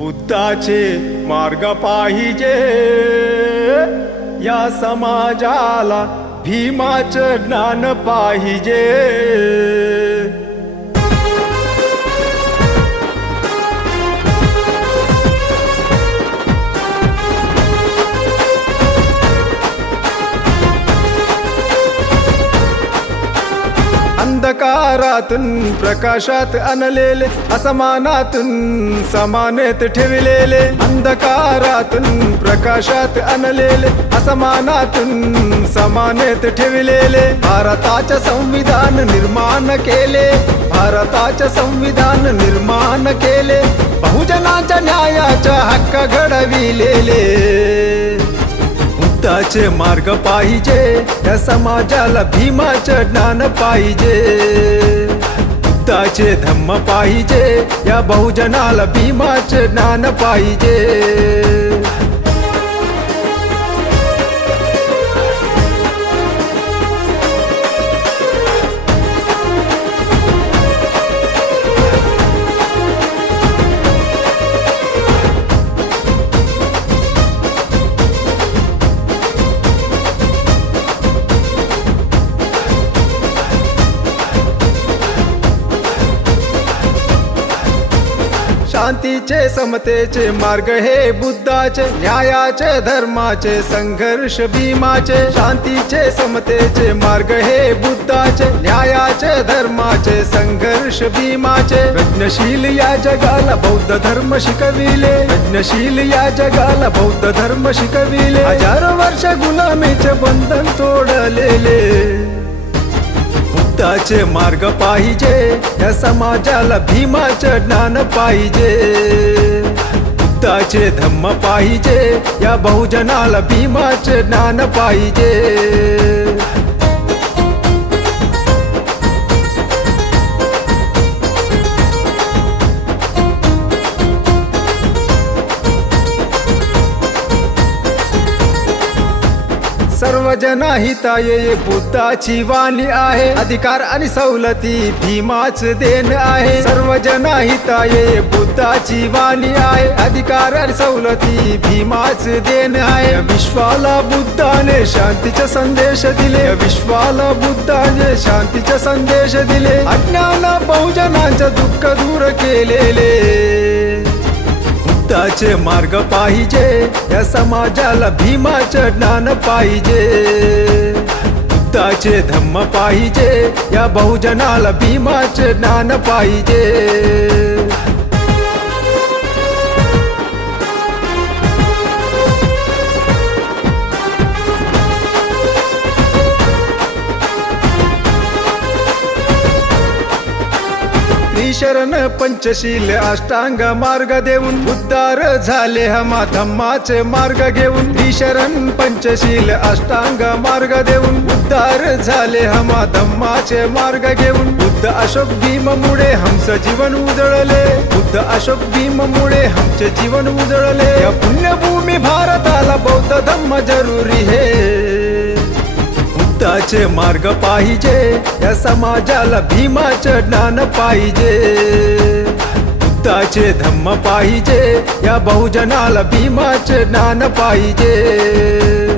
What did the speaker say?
बुद्धाचे मार्ग पाहिजे या समाजाला, भीमाचं ज्ञान पाहिजे। अंधकारातून प्रकाशात आणलेले, असमानातून समानेत ठेवलेले, अंधकारातून प्रकाशात आणलेले, असमानातून समानेत ठेवलेले, भारताचे संविधान निर्माण केले, भारताचे संविधान निर्माण केले, बहुजनांच्या न्यायाचा हक्क घडविलेले। बुद्धाचे मार्ग पाहिजे या समाजाला, भीमाचं ज्ञान पाहिजे। बुद्धाचे धम्म पाहिजे या बहुजनाला, भीमाचं ज्ञान पाहिजे। शांतीचे समतेचे मार्ग हे बुद्धाचे, न्यायाचे धर्माचे संघर्ष भीमाचे। शांतीचे समतेचे मार्ग हे बुद्धाचे, न्यायाचे धर्माचे संघर्ष भीमाचे। प्रज्ञशील या जगाला बौद्ध धर्म शिकविले, प्रज्ञशील या जगाला बौद्ध धर्म शिकविले, हजारो वर्ष गुलामीचे बंधन तोडलेले। बुद्धाचे मार्ग पाहिजे या समाजाला, भीमाचं ज्ञान पाहिजे। बुद्धाचे धम्म पाहिजे या बहुजनाला, भीमाचं ज्ञान पाहिजे। सर्व जनाहिताय बुद्धाची वाणी आहे, अधिकार आणि सवलती भीमाच देण आहे। सर्व जनाहिताय बुद्धाची वाणी आहे, अधिकार आणि सवलती भीमाच देण आहे। विश्वाला बुद्धाने शांतीचा संदेश दिले, विश्वाला बुद्धाने शांतीचा संदेश दिले, अज्ञान बहुजनांचं दुःख दूर केलेले। बुद्धाचे मार्ग पाहिजे या समाजाला, भीमाचं ज्ञान पाहिजे। बुद्धाचे धम्म पाहिजे या बहुजनाला, भीमाचं ज्ञान पाहिजे। शरण पंचशील अष्टांग मार्ग देऊन, उद्धार झाले हमा धम्माचे मार्ग घेऊन। शरण पंचशील अष्टांग मार्ग देऊन, उद्धार झाले हमा धम्माचे मार्ग घेऊन। बुद्ध अशोक भीम मुळे हमचं जीवन उजळले, बुद्ध अशोक भीम मुळे हमचे जीवन उजळले। या पुण्यभूमी भारताला बौद्ध धम्म जरुरी है। बुद्धाचे मार्ग पाहिजे या समाजाला, भीमाचं ज्ञान पाहिजे। बुद्धाचे धम्म पाहिजे या बहुजनाला, भीमाचं ज्ञान पाहिजे।